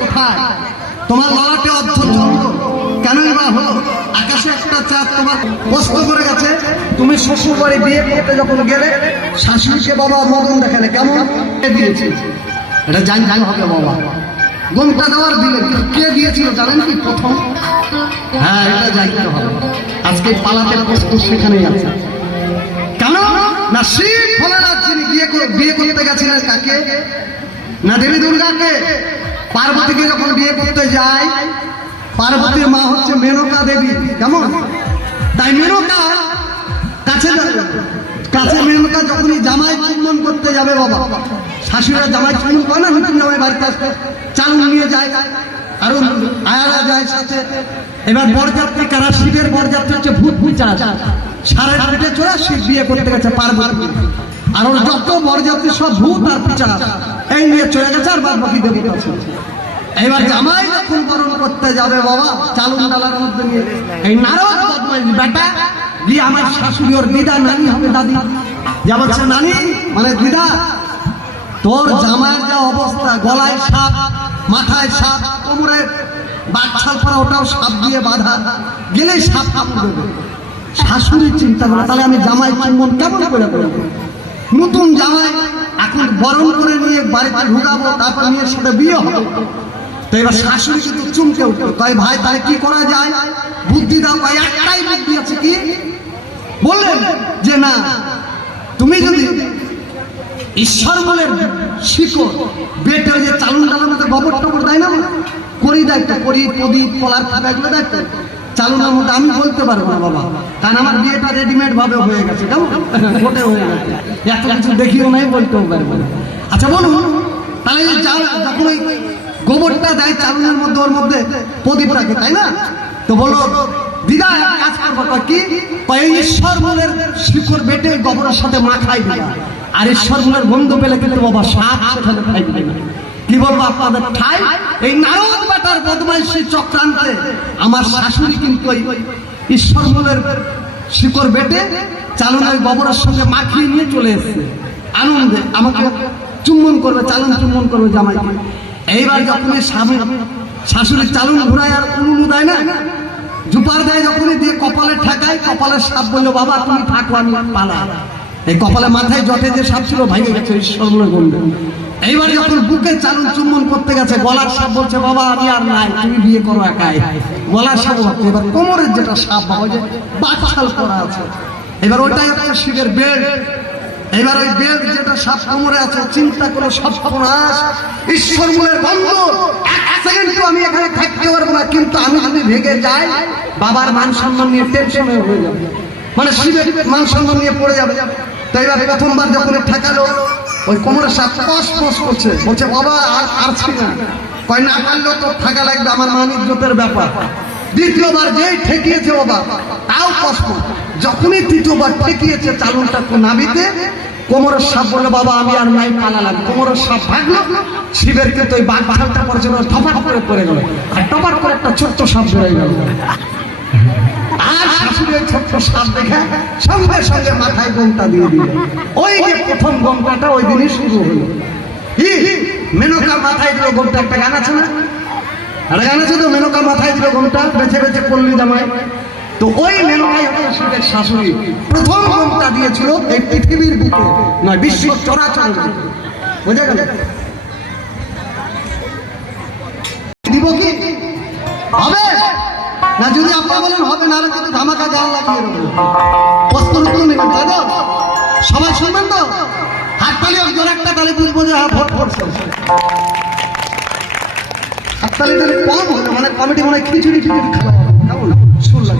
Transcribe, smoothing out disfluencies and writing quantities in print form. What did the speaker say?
কোথায় তোমার ললাটে অর্ধচন্দ্র কেনই বা হলো? আকাশে একটা চাঁদ তোমার প্রশ্ন করে গেছে। তুমি শ্বশুর বাড়ি বিয়ে করতে যখন গেলে শাশুড়িকে বাবা মদন দেখালে কেমন দিয়েছে, এটা জানতে হবে বাবা। গোমটা দেওয়ার দিলে কে দিয়েছিল জানেন কি প্রথম? হ্যাঁ, এটা জানতে হবে। আজকে পালাতে প্রশ্ন সেখানেই আছে। কেন না শিব ভোলানাথ যিনি বিয়ে করতে গেছিলেন কাকে? না দেবী দুর্গাকে। পার্বতীকে যখন বিয়ে করতে যায়, পার্বতীর মা হচ্ছে মেনকা দেবী। কেমন? তাই মেনকা কাছে মেনকা যখনই জামাই চুম্বন করতে যাবে বাবা, শাশুড়িরা জামাই চুম্বন করে না, নতুন জামাই বাড়িতে আসতে চালু নিয়ে যায়, আরো আয়ারা যায় সাথে। এবার বরযাত্রী কারা? শিবের বরযাত্রী হচ্ছে ভূত পিচাচ, সারা পেটে চড়ে শিব বিয়ে করতে গেছে পার্বতী। আর ওর যত বরযাত্রী সব ভূত আর পিচাচ, এই নিয়ে চলে গেছে। আর বাদ বাকি দেবতা ছিল। এবার জামাই যখন বরণ করতে যাবে বাবা, চালুন ডালার মধ্যে নিয়ে এই নারদ বদমাইশ বেটা গিয়ে আমার শাশুড়ি ওর দিদা নানি হবে দাদি যা বলছে, নানি মানে দিদা, তোর জামাইয়ের যা অবস্থা, গলায় সাপ, মাথায় সাপ, কোমরে বাচ্চাল পরা, ওটাও সাপ দিয়ে বাঁধা, গেলেই সাপ কামড় দেবে। শাশুড়ি চিন্তা করে তাহলে আমি জামাই চুম্বন কেমন করে করবো? নতুন জামাই এখন বরণ করে নিয়ে বাড়িতে ঢুকাবো, তারপর মেয়ের সাথে বিয়ে হবে। তো এবার শাশুড়ি কিন্তু চুমকে উঠলো, কয় ভাই তাহলে কি করা যায়, বুদ্ধি দাও। ভাই একটাই বুদ্ধি আছে। কি বললেন? যে না, তুমি যদি ঈশ্বর বলে শিখো, বেটের যে চালুন ডালার মধ্যে গোবর টবর দেয় না, করি দেয় তো, করি প্রদীপ কলার খাতা এগুলো দেয় তো, চালুনের মধ্যে আমি বলতে পারবো না বাবা, কারণ আমার বিয়েটা রেডিমেড ভাবে হয়ে গেছে। কেমন ওটে হয়ে গেছে, এত কিছু দেখিও নাই, বলতেও পারবো না। আচ্ছা বলুন, তাহলে যখন ওই গোবরটা দেয় চালুনের মধ্যে, ওর মধ্যে প্রদীপ রাখে, তাই না? তো বলো দিদা কাজ করবো কি? ঈশ্বর মূলের শিকড় বেটে গোবরের সাথে মাখাই দিবা, আর ঈশ্বর মূলের গন্ধ পেলে কিন্তু বাবা সাপ সেখানে খাই দিবে না। কি বলবো আপনাদের ঠাই? এই নারদ বেটার বদমাইশি চক্রান্তে আমার শাশুড়ি কিন্তু ঈশ্বর মূলের শিকড় বেটে চালুনের গোবরের সঙ্গে মাখিয়ে নিয়ে চলে এসেছে আনন্দে। আমাকে চুম্বন করবে, চালুন চুম্বন করবে জামাইকে। এইবার যখন শাশুড়ি চালুন ঘুরায় আর উনুন দেয় না, জুপার দেয় যখনই দিয়ে কপালে ঠেকায়, কপালের সাপ বললো বাবা তুমি থাকো আমি পালা। এই কপালে মাথায় জটে যে সাপ ছিল ভেঙে গেছে ঈশ্বরের গন্ধে। এইবার যখন বুকে চালুন চুম্বন করতে গেছে, গলার সাপ বলছে বাবা আমি আর নাই, তুমি বিয়ে করো একাই। গলার সাপ হচ্ছে। এবার কোমরের যেটা সাপ বাবা যে বাচ্চাল করা আছে, এবার ওইটাই একটা শিবের বেল্ট। এবার ওই বেল্ট যেটা সাপ কোমরে আছে, চিন্তা করে সব সর্বনাশ, ঈশ্বর মূলের বন্ধ, এক সেকেন্ডও আমি এখানে থাকতে পারবো না। কিন্তু আমি যদি ভেঙে যাই, বাবার মান সম্মান নিয়ে টেনশন হয়ে যাবে, মানে শিবের মান সম্মান নিয়ে পড়ে যাবে। তো এবার প্রথমবার যখন ঠেকালো, ওই কোমরের সাপ পস পস করছে, বলছে বাবা আর পারছি না। কয় না পারলেও তো থাকা লাগবে, আমার মান ইজ্জতের ব্যাপার। দ্বিতীয়বার যেই ঠেকিয়েছে বাবা তাও কষ্ট। যখনই তৃতীয়বার ঠেকিয়েছে চালুনটা নাবিতে, কোমরের সাপ বললো বাবা আমি আর নাই, পালা লাগবে। কোমরের সাপ ভাগলো, শিবের কিন্তু ওই বাঘ ভাগটা পড়েছিল, টপাট করে পড়ে গেল, আর টপাট করে একটা ছোট্ট সাপ বেড়ে গেল। আর শাশুড়ির ছোট্ট সাপ দেখে সঙ্গে সঙ্গে মাথায় গোমটা দিয়ে দিল। ওই যে প্রথম গোমটাটা ওই দিনই শুরু হলো। মেনকা মাথায় দিল গোমটা। একটা গান আছে না, একটা গান আছে তো, মেনকা মাথায় দিল গোমটা, বেছে বেছে পল্লী জামাই। তো ওই মেনকাই হচ্ছে শিবের শাশুড়ি। প্রথম গোমটা দিয়েছিল এই পৃথিবীর বুকে নয়, বিশ্ব চরাচর। বুঝে গেল? দিব কি হবে না? যদি আপনারা বলেন হবে না, কিন্তু ধামাকা গান লাগিয়ে দেবো, প্রশ্ন উত্তর নেবেন, তাই তো? সবাই শুনবেন তো? হাততালি একজন একটা তাহলে বুঝবো যে হ্যাঁ ভোট করছে। হাততালি কম হলো, মানে কমিটি মনে হয় খিচুড়ি খিচুড়ি খাওয়া হবে। কেমন শুনলাম?